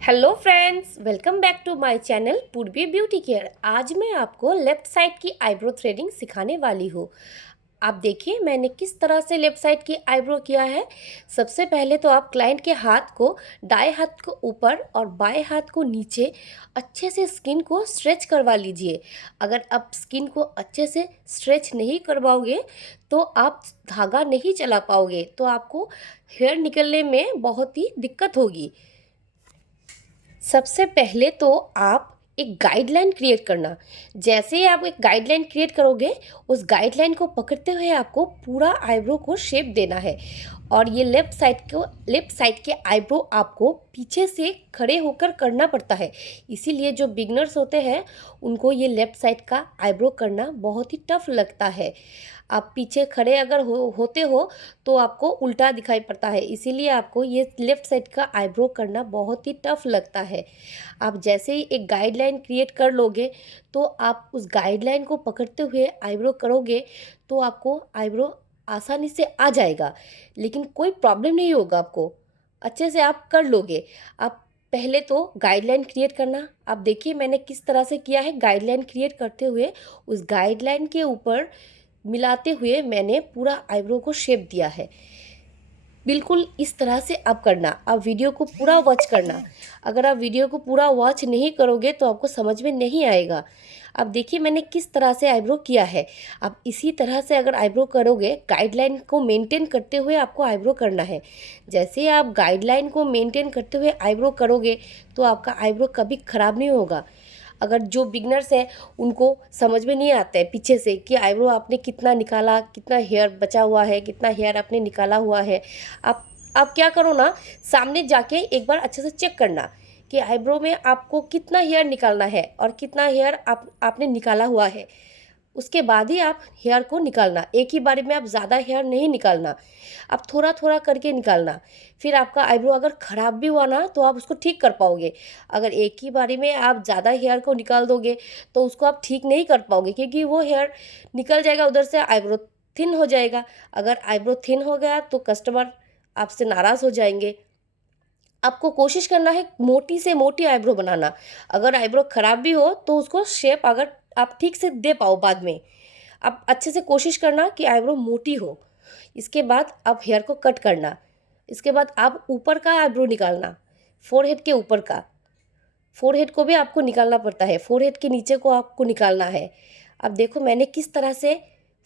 Hello friends, welcome back to my channel Purvi beauty care. आज मैं आपको लेफ़्ट साइड की आईब्रो थ्रेडिंग सिखाने वाली हूँ। आप देखिए मैंने किस तरह से लेफ़्ट साइड की आईब्रो किया है। सबसे पहले तो आप क्लाइंट के हाथ को, दाएं हाथ को ऊपर और बाएं हाथ को नीचे अच्छे से स्किन को स्ट्रेच करवा लीजिए। अगर आप स्किन को अच्छे से स्ट्रेच नहीं करवाओगे तो आप धागा नहीं चला पाओगे, तो आपको हेयर निकलने में बहुत ही दिक्कत होगी। सबसे पहले तो आप एक गाइडलाइन क्रिएट करना। जैसे ही आप एक गाइडलाइन क्रिएट करोगे, उस गाइडलाइन को पकड़ते हुए आपको पूरा आईब्रो को शेप देना है। और ये लेफ़्ट साइड के आईब्रो आपको पीछे से खड़े होकर करना पड़ता है। इसीलिए जो बिगनर्स होते हैं उनको ये लेफ़्ट साइड का आईब्रो करना बहुत ही टफ लगता है। आप पीछे खड़े अगर होते हो तो आपको उल्टा दिखाई पड़ता है, इसीलिए आपको ये लेफ़्ट साइड का आईब्रो करना बहुत ही टफ लगता है। आप जैसे ही एक गाइडलाइन क्रिएट कर लोगे तो आप उस गाइडलाइन को पकड़ते हुए आईब्रो करोगे तो आपको आईब्रो आसानी से आ जाएगा, लेकिन कोई प्रॉब्लम नहीं होगा आपको, अच्छे से आप कर लोगे। आप पहले तो गाइडलाइन क्रिएट करना। आप देखिए मैंने किस तरह से किया है। गाइडलाइन क्रिएट करते हुए उस गाइडलाइन के ऊपर मिलाते हुए मैंने पूरा आईब्रो को शेप दिया है। बिल्कुल इस तरह से आप करना। आप वीडियो को पूरा वॉच करना। अगर आप वीडियो को पूरा वॉच नहीं करोगे तो आपको समझ में नहीं आएगा। अब देखिए मैंने किस तरह से आईब्रो किया है। आप इसी तरह से अगर आईब्रो करोगे, गाइडलाइन को मेंटेन करते हुए आपको आईब्रो करना है। जैसे आप गाइडलाइन को मेंटेन करते हुए आईब्रो करोगे तो आपका आईब्रो कभी ख़राब नहीं होगा। अगर जो बिगनर्स हैं उनको समझ में नहीं आता है पीछे से कि आईब्रो आपने कितना निकाला, कितना हेयर बचा हुआ है, कितना हेयर आपने निकाला हुआ है। आप क्या करो ना, सामने जाके एक बार अच्छे से चेक करना कि आईब्रो में आपको कितना हेयर निकालना है और कितना हेयर आपने निकाला हुआ है। उसके बाद ही आप हेयर को निकालना। एक ही बारी में आप ज़्यादा हेयर नहीं निकालना, आप थोड़ा थोड़ा करके निकालना। फिर आपका आईब्रो अगर ख़राब भी हुआ ना तो आप उसको ठीक कर पाओगे। अगर एक ही बारी में आप ज़्यादा हेयर को निकाल दोगे तो उसको आप ठीक नहीं कर पाओगे, क्योंकि वो हेयर निकल जाएगा उधर से, आईब्रो थिन हो जाएगा। अगर आईब्रो थिन हो गया तो कस्टमर आपसे नाराज़ हो जाएंगे। आपको कोशिश करना है मोटी से मोटी आईब्रो बनाना। अगर आईब्रो ख़राब भी हो तो उसको शेप अगर आप ठीक से दे पाओ बाद में, आप अच्छे से कोशिश करना कि आईब्रो मोटी हो। इसके बाद आप हेयर को कट करना। इसके बाद आप ऊपर का आईब्रो निकालना, फोरहेड के ऊपर का। फोरहेड को भी आपको निकालना पड़ता है, फोरहेड के नीचे को आपको निकालना है। अब देखो मैंने किस तरह से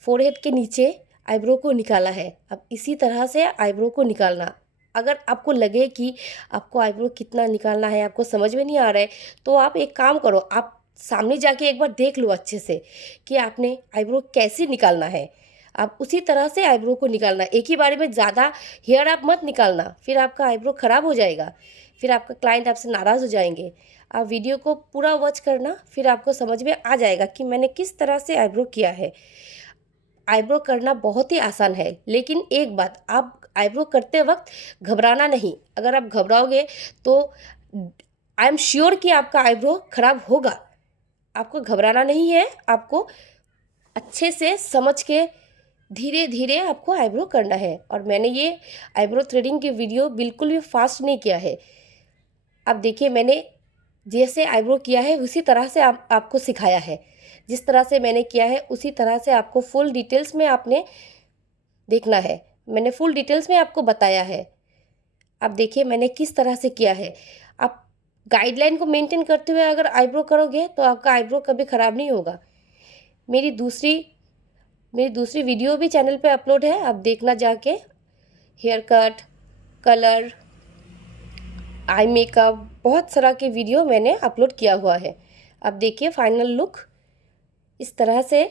फोरहेड के नीचे आईब्रो को निकाला है। अब इसी तरह से आईब्रो को निकालना। अगर आपको लगे कि आपको आईब्रो कितना निकालना है आपको समझ में नहीं आ रहा है, तो आप एक काम करो, आप सामने जाके एक बार देख लो अच्छे से कि आपने आईब्रो कैसे निकालना है। आप उसी तरह से आईब्रो को निकालना। एक ही बारे में ज़्यादा हेयर आप मत निकालना, फिर आपका आईब्रो ख़राब हो जाएगा, फिर आपका क्लाइंट आपसे नाराज़ हो जाएंगे। आप वीडियो को पूरा वॉच करना, फिर आपको समझ में आ जाएगा कि मैंने किस तरह से आईब्रो किया है। आईब्रो करना बहुत ही आसान है, लेकिन एक बात, आप आईब्रो करते वक्त घबराना नहीं। अगर आप घबराओगे तो आई एम श्योर कि आपका आईब्रो खराब होगा। आपको घबराना नहीं है, आपको अच्छे से समझ के धीरे धीरे आपको आईब्रो करना है। और मैंने ये आईब्रो थ्रेडिंग की वीडियो बिल्कुल भी फास्ट नहीं किया है। अब देखिए मैंने जैसे आईब्रो किया है उसी तरह से आपको सिखाया है। जिस तरह से मैंने किया है उसी तरह से आपको फुल डिटेल्स में आपने देखना है। मैंने फुल डिटेल्स में आपको बताया है। आप देखिए मैंने किस तरह से किया है। आप गाइडलाइन को मेंटेन करते हुए अगर आईब्रो करोगे तो आपका आईब्रो कभी ख़राब नहीं होगा। मेरी दूसरी मेरी दूसरी वीडियो भी चैनल पे अपलोड है, आप देखना जाके। Hair cut, colour, eye makeup, बहुत सारा के वीडियो मैंने अपलोड किया हुआ है। अब देखिए फाइनल लुक। इस तरह से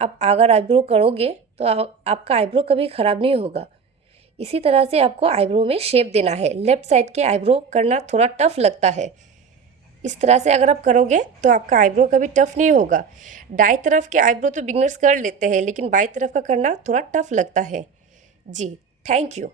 आप अगर आईब्रो करोगे तो आपका आईब्रो कभी ख़राब नहीं होगा। इसी तरह से आपको आईब्रो में शेप देना है। लेफ़्ट साइड के आईब्रो करना थोड़ा टफ लगता है। इस तरह से अगर आप करोगे तो आपका आईब्रो कभी टफ नहीं होगा। दाएं तरफ के आईब्रो तो बिगनर्स कर लेते हैं, लेकिन बाएं तरफ का करना थोड़ा टफ लगता है। जी, थैंक यू।